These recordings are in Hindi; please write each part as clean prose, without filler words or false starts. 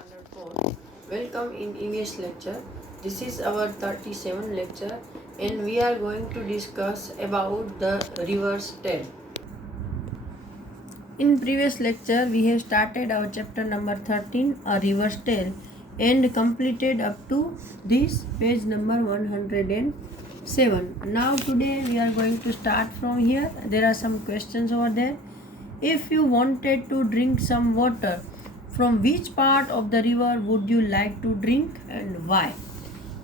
Standard 4. Welcome in English lecture. This is our 37th lecture and we are going to discuss about the river's tale. In previous lecture we have started our chapter number 13, a river's tale, and completed up to this page number 107. Now today we are going to start from here. There are some questions over there. If you wanted to drink some water, from which part of the river would you like to drink and why?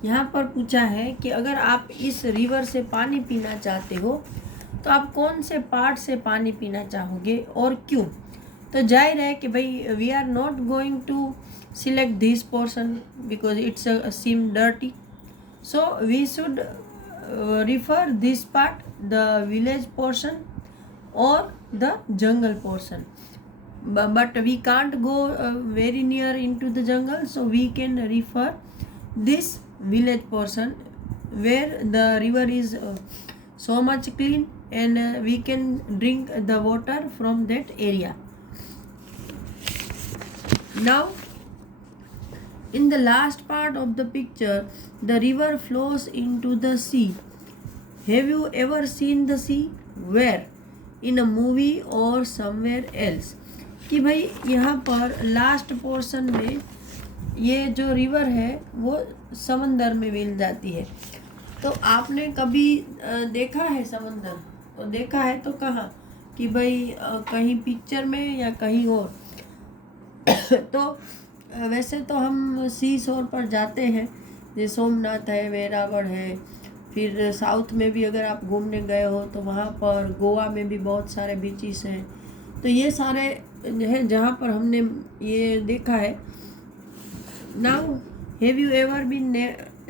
यहाँ पर पूछा है कि अगर आप इस रिवर से पानी पीना चाहते हो तो आप कौन से पार्ट से पानी पीना चाहोगे और क्यों? तो जाहिर है कि भाई we are not going to select this portion because it's seem dirty, so we should refer this part, the village portion or the jungle portion, but we can't go very near into the jungle, so we can refer this village portion where the river is so much clean and we can drink the water from that area. Now in the last part of the picture, the river flows into the sea. Have you ever seen the sea? Where? In a movie or somewhere else? कि भाई यहाँ पर लास्ट पोर्शन में ये जो रिवर है वो समंदर में मिल जाती है. तो आपने कभी देखा है समंदर? तो देखा है तो कहाँ? कि भाई कहीं पिक्चर में या कहीं और. तो वैसे तो हम सी शोर पर जाते हैं, जैसे सोमनाथ है, वेरावल है, फिर साउथ में भी अगर आप घूमने गए हो तो वहाँ पर गोवा में भी बहुत सारे बीचेस हैं. तो ये सारे हैं जहाँ पर हमने ये देखा है. Now have you ever been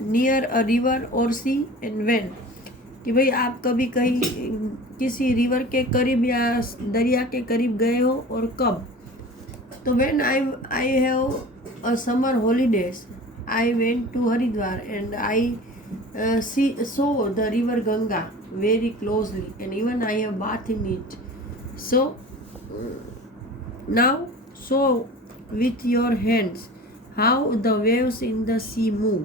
near a river और सी एंड व्हेन? कि भाई आप कभी कहीं किसी रिवर के करीब या दरिया के करीब गए हो और कब? तो when I have a summer holidays, I went to Haridwar and I saw the river Ganga very closely and even I have bathed in it. So now show with your hands how the waves in the sea move.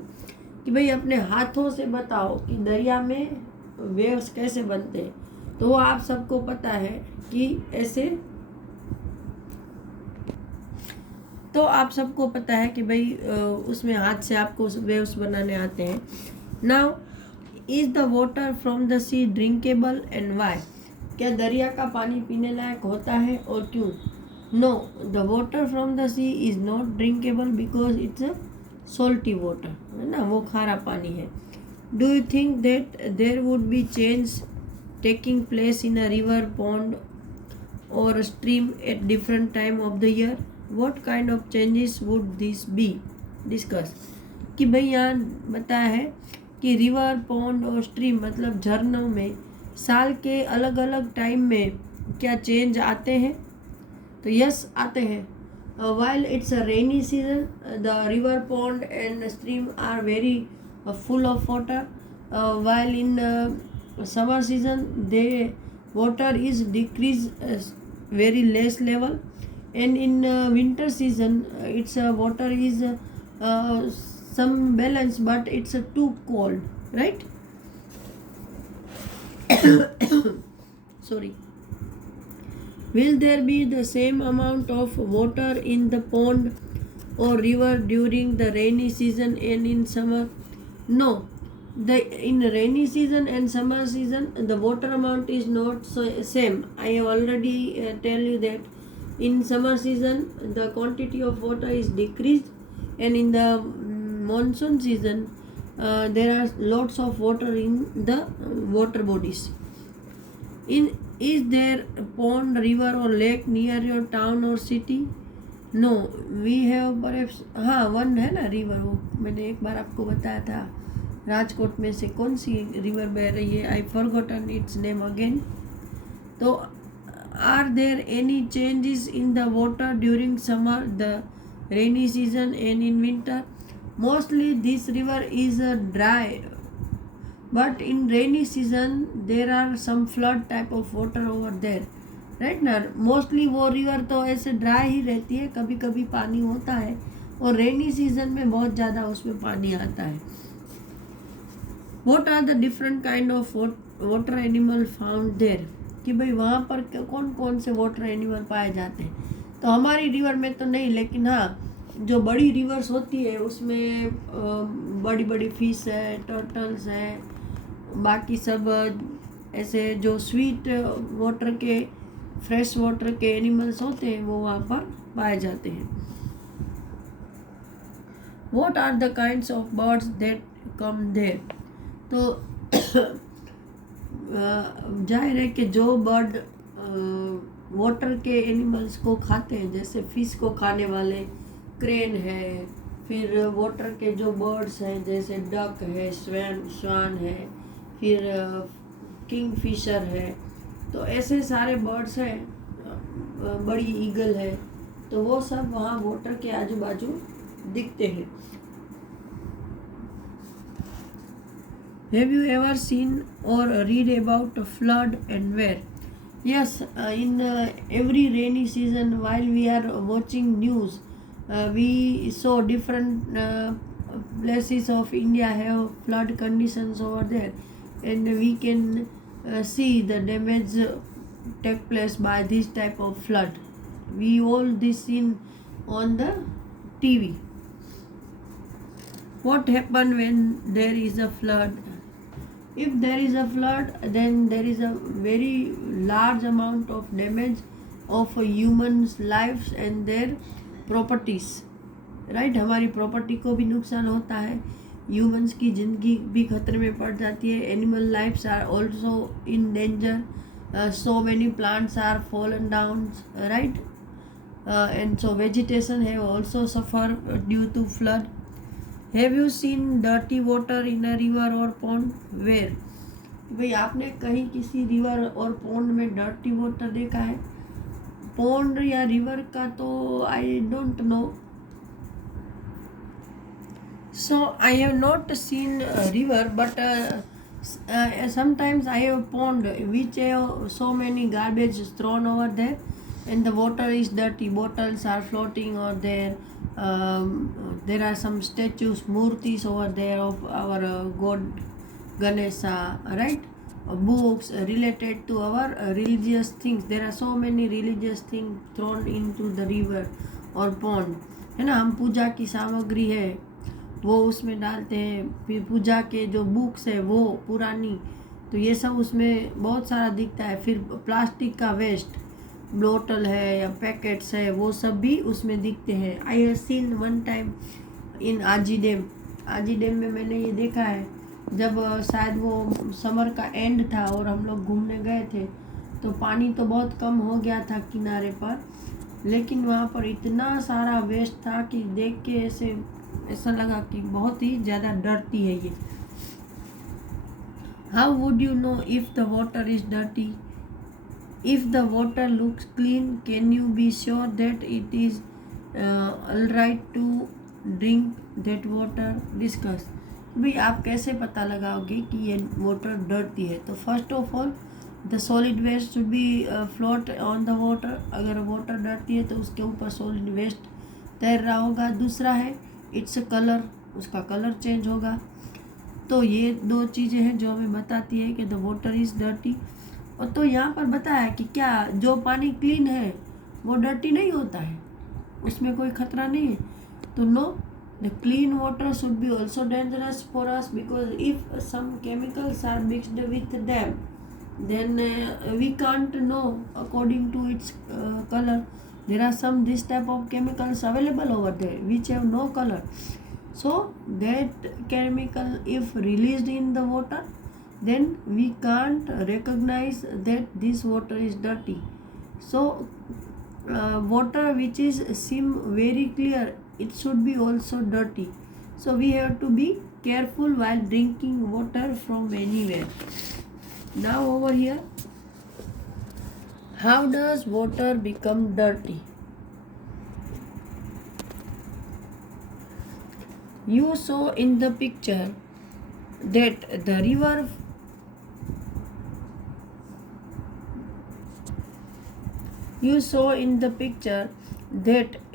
कि भाई अपने हाथों से बताओ कि दरिया में वेव्स कैसे बनते हैं. तो वो आप सबको पता है कि ऐसे, तो आप सबको पता है कि भाई उसमें हाथ से आपको वेव्स बनाने आते हैं. Now is the water from the sea drinkable and why? क्या दरिया का पानी पीने लायक होता है और क्यों? No, the water from the sea is not drinkable because it's a salty water, है ना, वो खारा पानी है. Do you think that there would be change taking place in a river, pond और stream at different time of the year? What kind of changes would this be? Discuss. कि भाई यहाँ बताया है कि रिवर, पॉन्ड और स्ट्रीम मतलब झरनों में साल के अलग अलग टाइम में क्या चेंज आते हैं? तो यस आते हैं. While it's a rainy season, the river, pond and stream are very full of water. While in summer season, the water is decreased very less level. And in winter season its water is some balance but it's too cold, right? Sorry. Will there be the same amount of water in the pond or river during the rainy season and in summer? No, in rainy season and summer season the water amount is not same. I have already tell you that in summer season the quantity of water is decreased and in the monsoon season there are lots of water in the water bodies. Is there a pond, river or lake near your town or city? No, we have perhaps, हाँ वन है ना रिवर, वो मैंने एक बार आपको बताया था. राजकोट में से कौन सी रिवर बह रही है? आई फॉरगॉटन इट्स नेम अगेन. तो are there any changes in the water during summer, the rainy season and in winter? Mostly this river is dry, but in rainy season there are some flood type of water over there, right ना. मोस्टली वो रिवर तो ऐसे ड्राई ही रहती है, कभी कभी पानी होता है और रेनी सीजन में बहुत ज़्यादा उसमें पानी आता है. What are the different kind of water animal found there? कि भाई वहाँ पर कौन कौन से वाटर एनिमल पाए जाते हैं. तो हमारी रिवर में तो नहीं, लेकिन हाँ जो बड़ी रिवर्स होती है उसमें बड़ी बड़ी फिश है, टर्टल्स है, बाकी सब ऐसे जो स्वीट वाटर के, फ्रेश वाटर के एनिमल्स होते हैं वो वहाँ पर पाए जाते हैं. What are the kinds of birds that come there? तो जाहिर है कि जो बर्ड वाटर के एनिमल्स को खाते हैं, जैसे फिश को खाने वाले क्रेन है, फिर वाटर के जो बर्ड्स हैं जैसे डक है, स्वान है, फिर किंग फिशर है, तो ऐसे सारे बर्ड्स हैं, बड़ी ईगल है, तो वो सब वहाँ वाटर के आजू बाजू दिखते हैं. Have you ever seen or read about a flood and where? Yes, in every rainy season while we are watching news, we saw different places of India have flood conditions over there, and we can see the damage take place by this type of flood. We all this seen on the TV. What happen when there is a flood? If there is a flood, then there is a very large amount of damage of humans' lives and their properties. Right, हमारी प्रॉपर्टी को भी नुकसान होता है, ह्यूमंस की ज़िंदगी भी खतरे में पड़ जाती है, animal lifes are also in danger, so many plants are fallen down, right? And so vegetation have also suffered due to flood. Have you seen dirty water in a river or pond? Where? भाई आपने कहीं किसी रिवर और पॉन्ड में डर्टी वाटर देखा है? पॉन्ड या रिवर का तो I don't know. So I have not seen a river, but sometimes I have pond which have so many garbage thrown over there, and the water is dirty. Bottles are floating over there. There are some statues, murtis over there of our god Ganesha, right? Books related to our religious things. There are so many religious things thrown into the river or pond, है ना. हम पूजा की सामग्री है वो उसमें डालते हैं, फिर पूजा के जो बुक्स है वो पुरानी, तो ये सब उसमें बहुत सारा दिखता है. फिर प्लास्टिक का वेस्ट, बोतल है या पैकेट्स है, वो सब भी उसमें दिखते हैं. I have seen one time in आजी डैम में मैंने ये देखा है, जब शायद वो समर का एंड था और हम लोग घूमने गए थे, तो पानी तो बहुत कम हो गया था किनारे पर, लेकिन वहाँ पर इतना सारा वेस्ट था कि देख के ऐसा लगा कि बहुत ही ज़्यादा डर्टी है ये. How would you know if the water is dirty? If the water looks clean, can you be sure that it is all right to drink that water? Discuss. भाई आप कैसे पता लगाओगे कि ये वाटर डर्टी है? तो first of all the solid waste should be float on the water. अगर वाटर डर्टी है तो उसके ऊपर सॉलिड वेस्ट तैर रहा होगा. दूसरा है इट्स अ कलर, उसका कलर चेंज होगा. तो ये दो चीज़ें हैं जो हमें बताती है कि द वाटर इज़ डर्टी. और तो यहाँ पर बताया कि क्या जो पानी क्लीन है वो डर्टी नहीं होता है, उसमें कोई खतरा नहीं है. तो no, the clean water should be also dangerous for us, because if some chemicals are mixed with them, then we can't know according to its color. There are some this type of chemicals available over there which have no color, so that chemical if released in the water, then we can't recognize that this water is dirty. So water which is seem very clear, it should be also dirty. So we have to be careful while drinking water from anywhere. Now over here, how does water become dirty? You saw in the picture that the river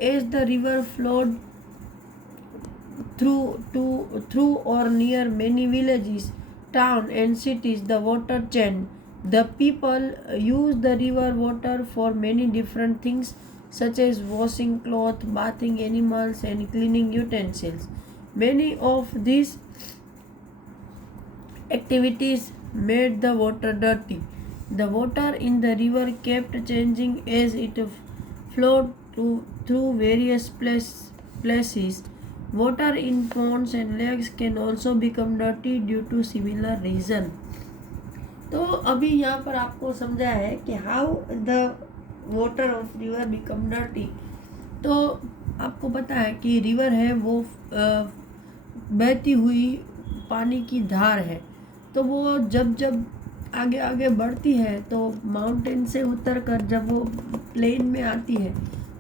as the river flowed through or near many villages, town and cities, the water chain. The people use the river water for many different things such as washing clothes, bathing animals and cleaning utensils. Many of these activities made the water dirty. The water in the river kept changing as it flowed through various places. Water in ponds and lakes can also become dirty due to similar reason. तो अभी यहाँ पर आपको समझा है कि how the water of river become dirty. तो आपको पता है कि रिवर है वो बहती हुई पानी की धार है। तो वो जब जब आगे आगे बढ़ती है तो माउंटेन से उतर कर जब वो प्लेन में आती है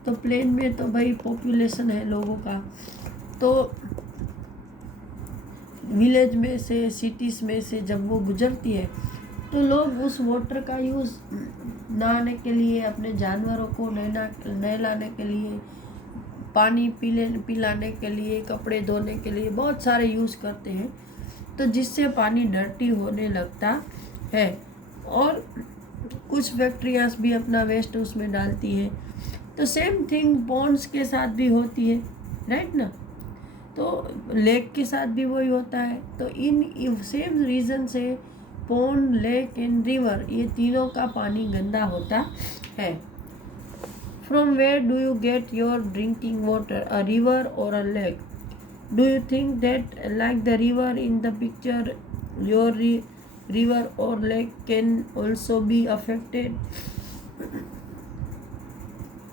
तो प्लेन में तो भाई पॉपुलेशन है लोगों का, तो विलेज में से सिटीज़ में से जब वो गुजरती है तो लोग उस वाटर का यूज़ नहाने के लिए, अपने जानवरों को नहलाने के लिए, पानी पिलाने के लिए, कपड़े धोने के लिए बहुत सारे यूज़ करते हैं। तो जिससे पानी डर्टी होने लगता है और कुछ फैक्ट्रियाँ भी अपना वेस्ट उसमें डालती हैं। तो सेम थिंग पॉन्ड्स के साथ भी होती है, राइट ना। तो लेक के साथ भी वही होता है। तो इन सेम रीज़न से पॉन्ड, लेक एंड रिवर ये तीनों का पानी गंदा होता है। From where do you get your drinking water, a river और a lake? Do you think that like the river in the picture your river और lake can also be affected?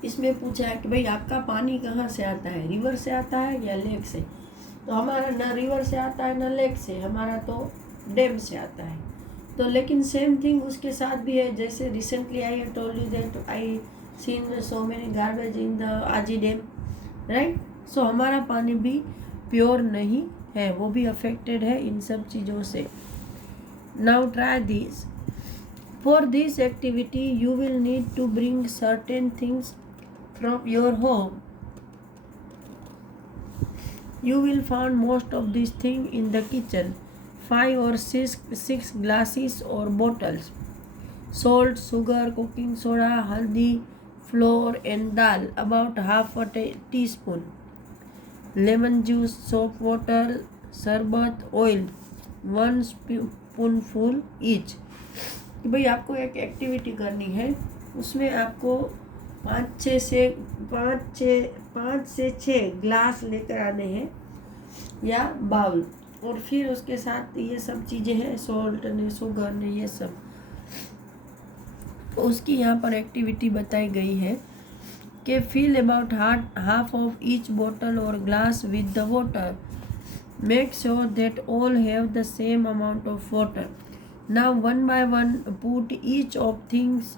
इसमें पूछा है कि भाई आपका पानी कहाँ से आता है, रिवर से आता है या लेक से? तो हमारा ना रिवर से आता है ना लेक से, हमारा तो डैम से आता है। तो लेकिन सेम थिंग उसके साथ भी है। जैसे recently I told you that I seen so many garbage in the आजी डैम, राइट। सो हमारा पानी भी प्योर नहीं है, वो भी अफेक्टेड है इन सब चीज़ों से। Now try this. For this activity you will need to bring certain things from your home. You will find most of these things in the kitchen. 5 or 6 glasses or bottles. Salt, sugar, cooking soda, haldi, flour and dal, about half a teaspoon. Lemon juice, soap water, शरबत, oil, 1 spoonful each. कि भाई आपको एक एक्टिविटी करनी है, उसमें आपको 5 से 6 ग्लास लेकर आने हैं या बाउल, और फिर उसके साथ ये सब चीज़ें हैं, सॉल्ट ने, शुगर ने, ये सब। उसकी यहाँ पर एक्टिविटी बताई गई है कि fill about half of each bottle और glass with the water. Make sure that all have the same amount of water. Now one by one put each of things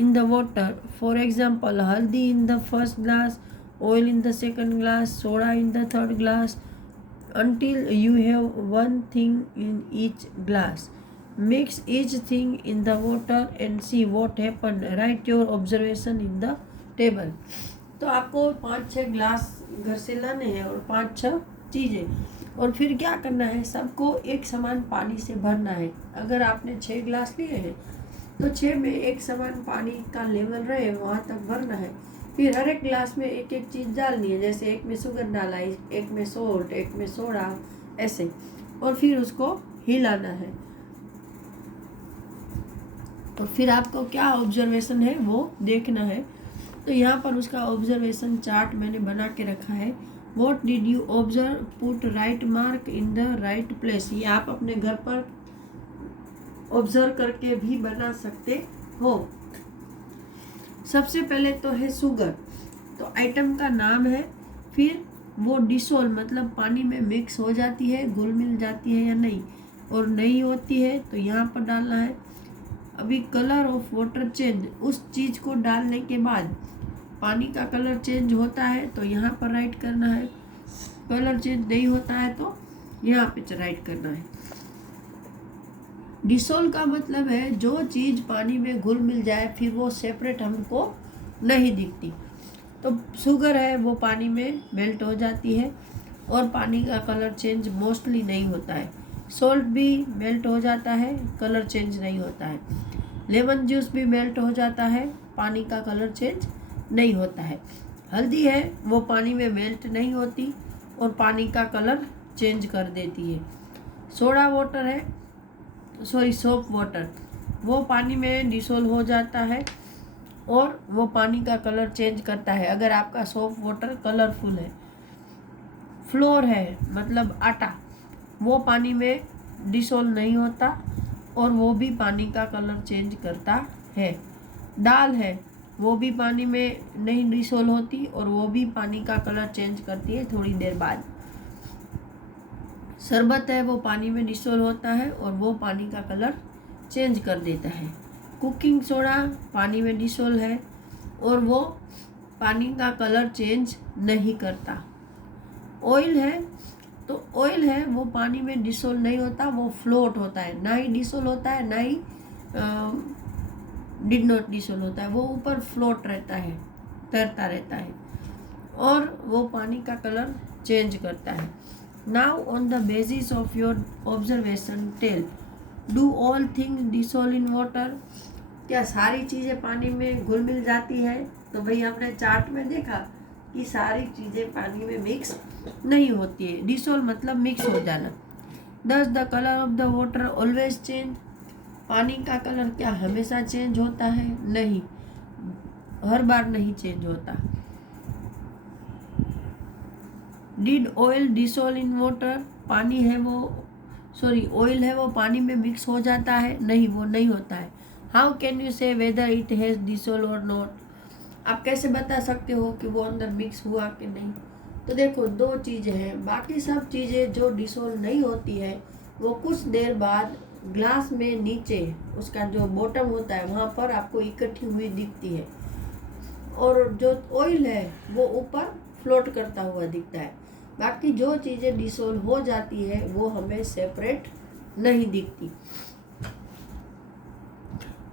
in the water. For example, haldi in the first glass, oil in the second glass, soda in the third glass, until you have one thing in each glass. Mix each thing in the water and see what happened. Write your observation in the table. तो आपको 5-6 ग्लास घर से लाने हैं और 5-6 चीज़ें, और फिर क्या करना है, सबको एक समान पानी से भरना है। अगर आपने 6 ग्लास लिए हैं तो 6 में एक समान पानी का लेवल रहे वहाँ तक भरना है। फिर हर एक ग्लास में एक एक चीज़ डालनी है, जैसे एक में शुगर डाला, एक में सोल्ट, एक में सोडा, ऐसे, और फिर उसको हिलाना है। और फिर आपको क्या ऑब्जर्वेशन है वो देखना है। तो यहाँ पर उसका ऑब्जर्वेशन चार्ट मैंने बना के रखा है। What did you observe, put right mark in the right place. ये आप अपने घर पर ऑब्जर्व करके भी बना सकते हो। सबसे पहले तो है शुगर, तो आइटम का नाम है, फिर वो डिसोल्व मतलब पानी में मिक्स हो जाती है, घुल मिल जाती है या नहीं, और नहीं होती है तो यहाँ पर डालना है। अभी कलर ऑफ वाटर चेंज, उस चीज़ को डालने के बाद पानी का कलर चेंज होता है तो यहाँ पर राइट करना है, कलर चेंज नहीं होता है तो यहाँ पे राइट करना है। डिसोल्व का मतलब है जो चीज़ पानी में घुल मिल जाए फिर वो सेपरेट हमको नहीं दिखती। तो शुगर है वो पानी में मेल्ट हो जाती है। और पानी का कलर चेंज मोस्टली नहीं होता है। सॉल्ट भी मेल्ट हो जाता है, कलर चेंज नहीं होता है। लेमन जूस भी मेल्ट हो जाता है, पानी का कलर चेंज नहीं होता है। हल्दी है वो पानी में मेल्ट नहीं होती और पानी का कलर चेंज कर देती है। सोडा वाटर है, सॉरी सोप वाटर, वो पानी में डिसोल्व हो जाता है और वो पानी का कलर चेंज करता है अगर आपका सोप वाटर कलरफुल है। फ्लोर है मतलब आटा, वो पानी में डिसोल्व नहीं होता और वो भी पानी का कलर चेंज करता है। दाल है वो भी पानी में नहीं डिसोल्व होती और वो भी पानी का कलर चेंज करती है थोड़ी देर बाद। शरबत है वो पानी में डिसोल्व होता है और वो पानी का कलर चेंज कर देता है। कुकिंग सोडा पानी में डिसोल्व है और वो पानी का कलर चेंज नहीं करता। ऑयल है तो ऑयल है वो पानी में डिसोल्व नहीं होता, वो फ्लोट होता है, ना ही डिसोल्व होता है ना ही डिड नॉट डिसोल्व होता है, वो ऊपर फ्लोट रहता है, तैरता रहता है और वो पानी का कलर चेंज करता है। Now on the basis of your observation tell, do all things dissolve in water? क्या सारी चीज़ें पानी में घुल मिल जाती है? तो भाई हमने चार्ट में देखा कि सारी चीज़ें पानी में मिक्स नहीं होती है। डिसोल्व मतलब मिक्स हो जाना। Does the colour of the water always change? पानी का कलर क्या हमेशा चेंज होता है? नहीं, हर बार नहीं चेंज होता। Did oil dissolve in water? पानी है वो सॉरी ऑयल है वो पानी में मिक्स हो जाता है? नहीं, वो नहीं होता है। हाउ कैन यू से वेदर इट हैज़ डिसोल्व और नॉट? आप कैसे बता सकते हो कि वो अंदर मिक्स हुआ कि नहीं? तो देखो दो चीज़ें हैं, बाकी सब चीज़ें जो डिसोल्व नहीं होती है वो कुछ देर बाद ग्लास में नीचे उसका जो बॉटम होता है वहाँ पर आपको इकट्ठी हुई दिखती है और जो ऑयल है वो ऊपर फ्लोट करता हुआ दिखता है। बाकी जो चीज़ें डिसोल्व हो जाती है वो हमें सेपरेट नहीं दिखती।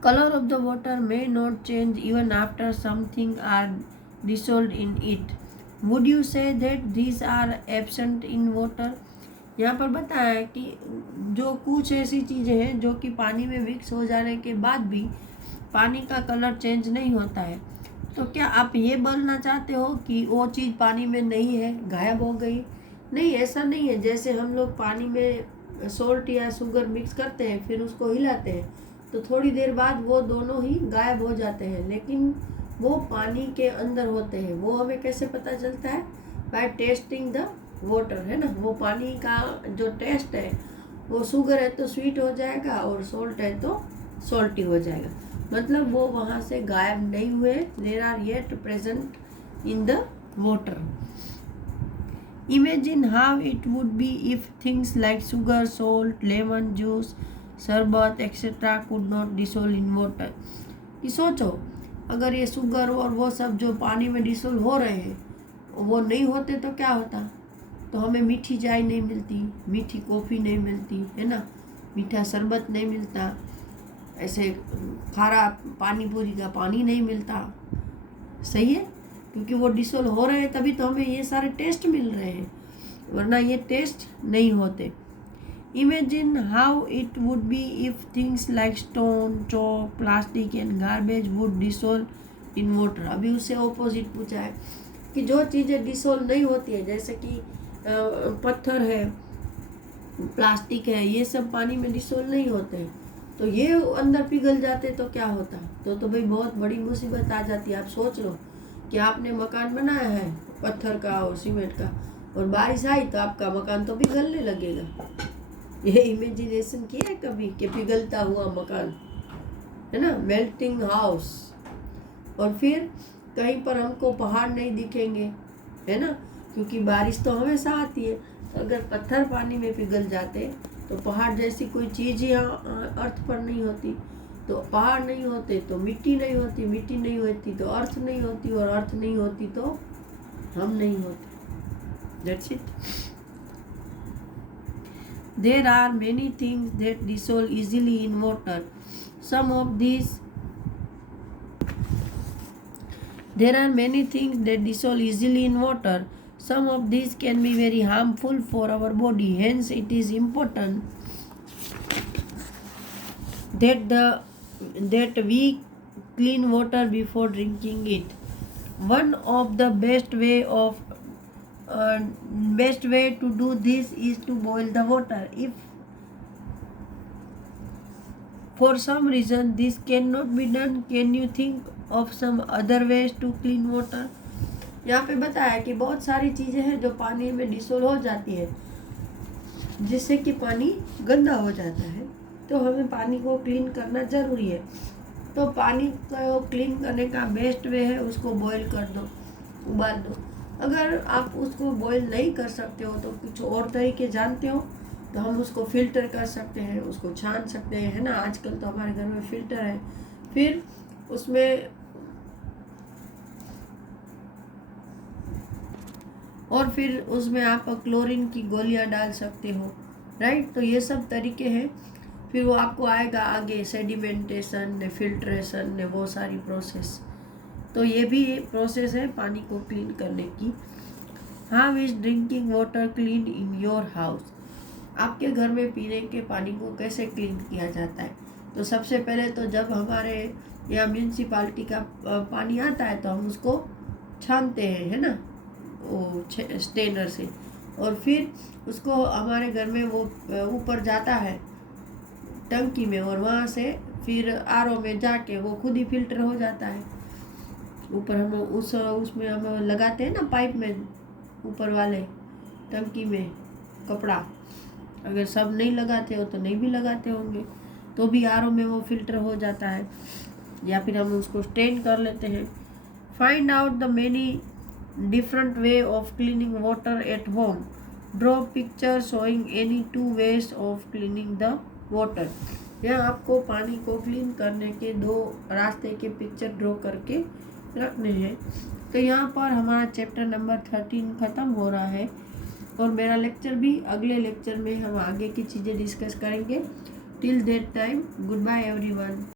Colour of the water may not change even after something are dissolve in it. Would you say that these are absent in water? यहाँ पर बताया है कि जो कुछ ऐसी चीज़ें हैं जो कि पानी में मिक्स हो जाने के बाद भी पानी का कलर चेंज नहीं होता है, तो क्या आप ये बोलना चाहते हो कि वो चीज़ पानी में नहीं है, गायब हो गई? नहीं, ऐसा नहीं है। जैसे हम लोग पानी में सॉल्ट या शुगर मिक्स करते हैं फिर उसको हिलाते हैं तो थोड़ी देर बाद वो दोनों ही गायब हो जाते हैं, लेकिन वो पानी के अंदर होते हैं। वो हमें कैसे पता चलता है? बाय टेस्टिंग द वाटर, है ना। वो पानी का जो टेस्ट है वो शुगर है तो स्वीट हो जाएगा और सॉल्ट है तो सॉल्टी हो जाएगा, मतलब वो वहाँ से गायब नहीं हुए। There are yet present in the water. Imagine how it would be if things like sugar, salt, lemon juice, sharbat etcetera could not dissolve in water. कि सोचो अगर ये शुगर और वो सब जो पानी में डिसोल्व हो रहे हैं वो नहीं होते तो क्या होता? तो हमें मीठी चाय नहीं मिलती, मीठी कॉफ़ी नहीं मिलती, है ना, मीठा शरबत नहीं मिलता, ऐसे खारा पानी पूरी का पानी नहीं मिलता। सही है, क्योंकि वो डिसोल्व हो रहे हैं तभी तो हमें ये सारे टेस्ट मिल रहे हैं, वरना ये टेस्ट नहीं होते। Imagine how it would be if things like stone, chalk, plastic and garbage would dissolve in water. अभी उससे ऑपोजिट पूछा है कि जो चीज़ें डिसोल्व नहीं होती है, जैसे कि पत्थर है, प्लास्टिक है, ये सब पानी में डिसोल्व नहीं होते हैं, तो ये अंदर पिघल जाते तो क्या होता? तो भाई बहुत बड़ी मुसीबत आ जाती है। आप सोच लो कि आपने मकान बनाया है पत्थर का और सीमेंट का और बारिश आई तो आपका मकान तो पिघलने लगेगा। ये इमेजिनेशन किया है कभी कि पिघलता हुआ मकान, है ना, मेल्टिंग हाउस। और फिर कहीं पर हमको पहाड़ नहीं दिखेंगे, है ना, क्योंकि बारिश तो हमेशा आती है। तो अगर पत्थर पानी में पिघल जाते तो पहाड़ जैसी कोई चीज़ यहाँ अर्थ पर नहीं होती, तो पहाड़ नहीं होते तो मिट्टी नहीं होती, मिट्टी नहीं होती तो अर्थ नहीं होती, और अर्थ नहीं होती तो हम नहीं होते। That's it. There are many things that dissolve easily in water. Some of these There are many things that dissolve easily in water. some of these can be very harmful for our body. Hence it is important that we clean water before drinking it. One of the best way to do this is to boil the water. If for some reason this cannot be done, can you think of some other ways to clean water? यहाँ पे बताया कि बहुत सारी चीज़ें हैं जो पानी में डिसोल्व हो जाती है, जिससे कि पानी गंदा हो जाता है, तो हमें पानी को क्लीन करना ज़रूरी है। तो पानी को क्लीन करने का बेस्ट वे है उसको बॉईल कर दो, उबाल दो। अगर आप उसको बॉईल नहीं कर सकते हो तो कुछ और तरीके जानते हो तो हम उसको फ़िल्टर कर सकते हैं, उसको छान सकते हैं, है ना। आजकल तो हमारे घर में फ़िल्टर है। फिर उसमें आप क्लोरीन की गोलियां डाल सकते हो, राइट। तो ये सब तरीके हैं। फिर वो आपको आएगा आगे सेडिमेंटेशन ने, फिल्ट्रेशन ने, वो सारी प्रोसेस। तो ये भी प्रोसेस है पानी को क्लीन करने की। How is drinking water clean in your house? आपके घर में पीने के पानी को कैसे क्लीन किया जाता है? तो सबसे पहले तो जब हमारे यहाँ म्यूनसिपाल्टी का पानी आता है तो हम उसको छानते हैं, है ना, वो स्टेनर से, और फिर उसको हमारे घर में वो ऊपर जाता है टंकी में, और वहाँ से फिर आरओ में जाके वो खुद ही फिल्टर हो जाता है। ऊपर हम उसमें हम लगाते हैं ना पाइप में, ऊपर वाले टंकी में कपड़ा। अगर सब नहीं लगाते हो तो नहीं भी लगाते होंगे तो भी आरओ में वो फिल्टर हो जाता है, या फिर हम उसको स्टेन कर लेते हैं। Find out the many different way of cleaning water at home. Draw picture showing any 2 ways of cleaning the water. यहाँ आपको पानी को क्लीन करने के 2 रास्ते के पिक्चर ड्रॉ करके रखने हैं। तो यहाँ पर हमारा चैप्टर नंबर 13 ख़त्म हो रहा है, और मेरा लेक्चर भी अगले लेक्चर में हम आगे की चीज़ें डिस्कस करेंगे। Till that time, goodbye everyone.